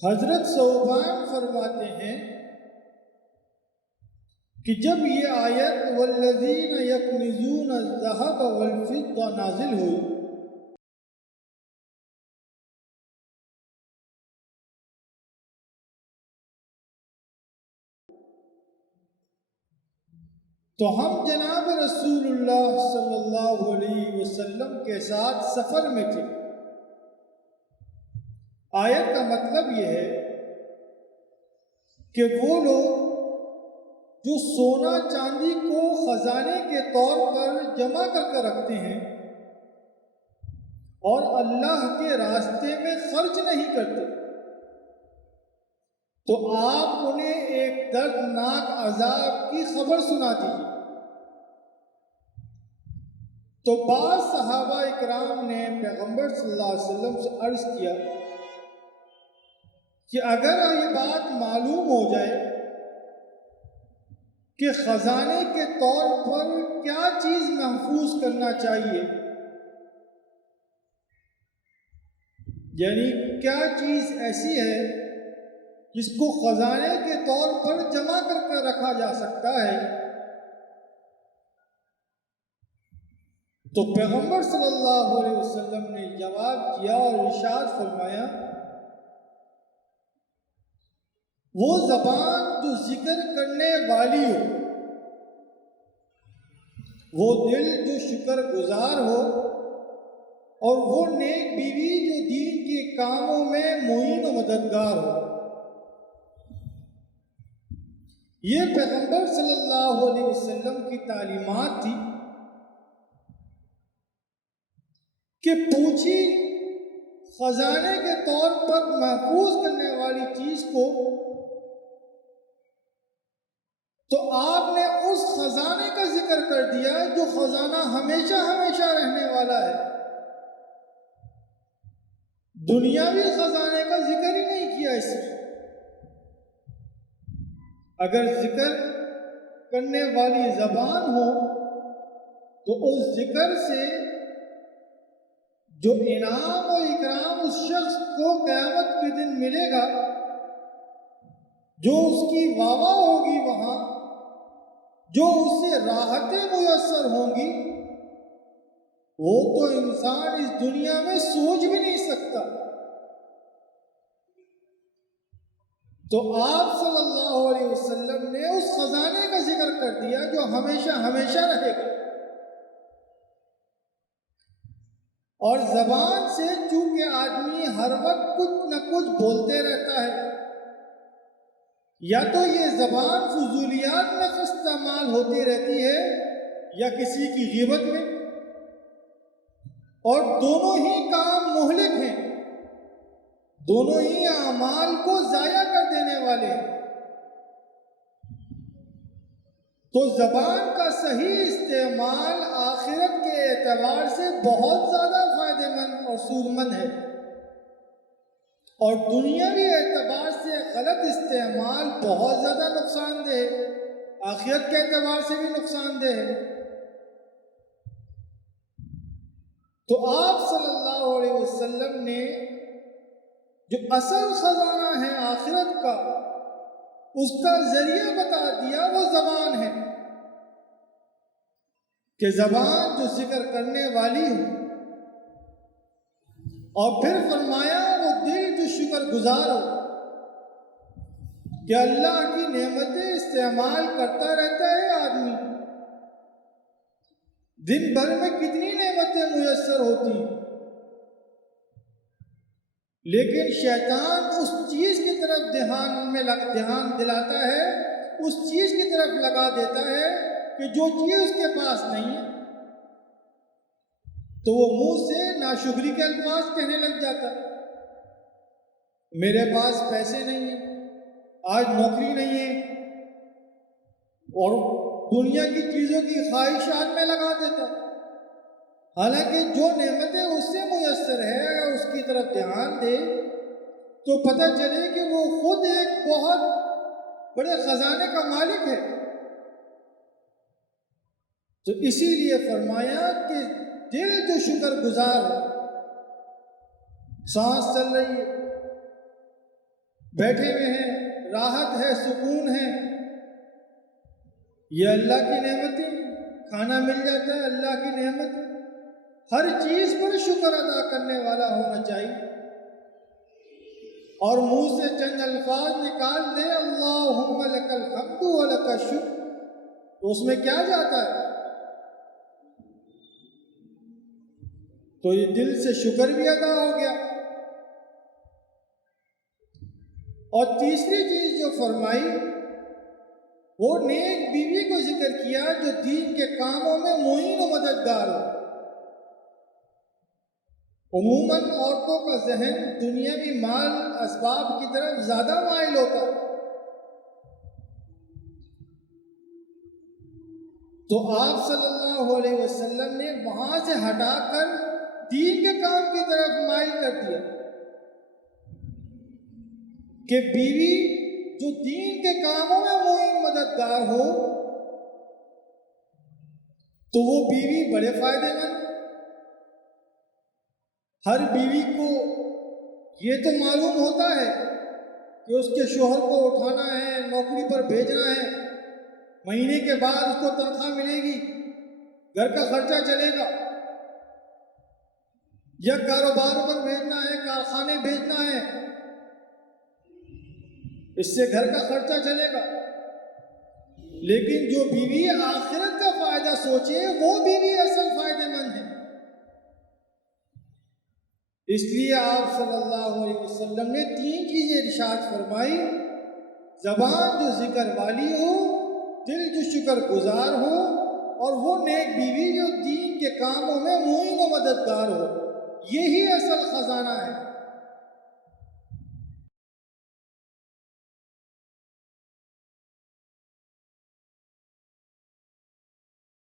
حضرت ثوبان فرماتے ہیں کہ جب یہ آیت والذین یکنزون الذہب والفضہ نازل ہوئی تو ہم جناب رسول اللہ صلی اللہ علیہ وسلم کے ساتھ سفر میں تھے۔ آیت کا مطلب یہ ہے کہ وہ لوگ جو سونا چاندی کو خزانے کے طور پر جمع کر رکھتے ہیں اور اللہ کے راستے میں خرچ نہیں کرتے، تو آپ انہیں ایک دردناک عذاب کی خبر سنا دیجیے۔ تو بعض صحابہ اکرام نے پیغمبر صلی اللہ علیہ وسلم سے عرض کیا کہ اگر یہ بات معلوم ہو جائے کہ خزانے کے طور پر کیا چیز محفوظ کرنا چاہیے، یعنی کیا چیز ایسی ہے جس کو خزانے کے طور پر جمع کر رکھا جا سکتا ہے، تو پیغمبر صلی اللہ علیہ وسلم نے جواب دیا اور ارشاد فرمایا، وہ زبان جو ذکر کرنے والی ہو، وہ دل جو شکر گزار ہو، اور وہ نیک بیوی جو دین کے کاموں میں معین و مددگار ہو۔ یہ پیغمبر صلی اللہ علیہ وسلم کی تعلیمات تھی کہ پوچھی خزانے کے طور پر محفوظ کرنے والی چیز کو، تو آپ نے اس خزانے کا ذکر کر دیا جو خزانہ ہمیشہ ہمیشہ رہنے والا ہے، دنیاوی خزانے کا ذکر ہی نہیں کیا اس میں۔ اگر ذکر کرنے والی زبان ہو تو اس ذکر سے جو انعام و اکرام اس شخص کو قیامت کے دن ملے گا، جو اس کی واہ واہ ہوگی وہاں، جو اسے راحتیں میسر ہوں گی، وہ تو انسان اس دنیا میں سوچ بھی نہیں سکتا۔ تو آپ صلی اللہ علیہ وسلم نے اس خزانے کا ذکر کر دیا جو ہمیشہ ہمیشہ رہے گا۔ اور زبان سے چونکہ آدمی ہر وقت کچھ نہ کچھ بولتے رہتا ہے، یا تو یہ زبان فضولیات میں استعمال ہوتی رہتی ہے یا کسی کی غیبت میں، اور دونوں ہی کام مہلک ہیں، دونوں ہی اعمال کو ضائع کر دینے والے ہیں۔ تو زبان کا صحیح استعمال آخرت کے اعتبار سے بہت زیادہ فائدہ مند اور سود مند ہے، اور دنیاوی اعتبار سے غلط استعمال بہت زیادہ نقصان دہ ہے، آخرت کے اعتبار سے بھی نقصان دہ ہے۔ تو آپ صلی اللہ علیہ وسلم نے جو اصل خزانہ ہے آخرت کا، اس کا ذریعہ بتا دیا، وہ زبان ہے، کہ زبان جو ذکر کرنے والی ہو، اور پھر فرمایا وہ دل جو شکر گزار ہو، کہ اللہ کی نعمتیں استعمال کرتا رہتا ہے آدمی، دن بھر میں کتنی نعمتیں میسر ہوتی ہیں، لیکن شیطان اس چیز کی طرف دھیان دلاتا ہے، اس چیز کی طرف لگا دیتا ہے کہ جو چیز اس کے پاس نہیں ہے، تو وہ منہ سے ناشکری کے الفاظ کہنے لگ جاتا ہے، میرے پاس پیسے نہیں ہیں، آج نوکری نہیں ہے، اور دنیا کی چیزوں کی خواہشات میں لگا دیتا ہے۔ حالانکہ جو نعمتیں اس سے میسر ہے، اگر اس کی طرف دھیان دے تو پتہ چلے کہ وہ خود ایک بہت بڑے خزانے کا مالک ہے۔ تو اسی لیے فرمایا کہ دل جو شکر گزار ہو، سانس چل رہی ہے، بیٹھے ہوئے ہیں، راحت ہے، سکون ہے، یہ اللہ کی نعمتیں، کھانا مل جاتا ہے اللہ کی نعمت، ہر چیز پر شکر ادا کرنے والا ہونا چاہیے، اور منہ سے چند الفاظ نکال دے اللہم لک الحمد و لک الشکر، تو اس میں کیا جاتا ہے؟ تو یہ دل سے شکر بھی ادا ہو گیا۔ اور تیسری چیز جو فرمائی وہ نیک بیوی کو ذکر کیا جو دین کے کاموں میں معین و مددگار ہو۔ عموماً عورتوں کا ذہن دنیاوی مال اسباب کی طرف زیادہ مائل ہوتا ہے، تو آپ صلی اللہ علیہ وسلم نے وہاں سے ہٹا کر دین کے کام کی طرف مائل کر دیا کہ بیوی جو دین کے کاموں میں معین مددگار ہو تو وہ بیوی بڑے فائدے مند۔ ہر بیوی کو یہ تو معلوم ہوتا ہے کہ اس کے شوہر کو اٹھانا ہے، نوکری پر بھیجنا ہے، مہینے کے بعد اس کو تنخواہ ملے گی، گھر کا خرچہ چلے گا، یا کاروبار پر بھیجنا ہے، کارخانے بھیجنا ہے، اس سے گھر کا خرچہ چلے گا۔ لیکن جو بیوی آخرت کا فائدہ سوچے وہ بیوی اصل فائدے مند ہے۔ اس لیے آپ صلی اللہ علیہ وسلم نے 3 چیزیں ارشاد فرمائی: زبان جو ذکر والی ہو، دل جو شکر گزار ہو، اور وہ نیک بیوی جو دین کے کاموں میں معین و مددگار ہو۔ یہی اصل خزانہ ہے۔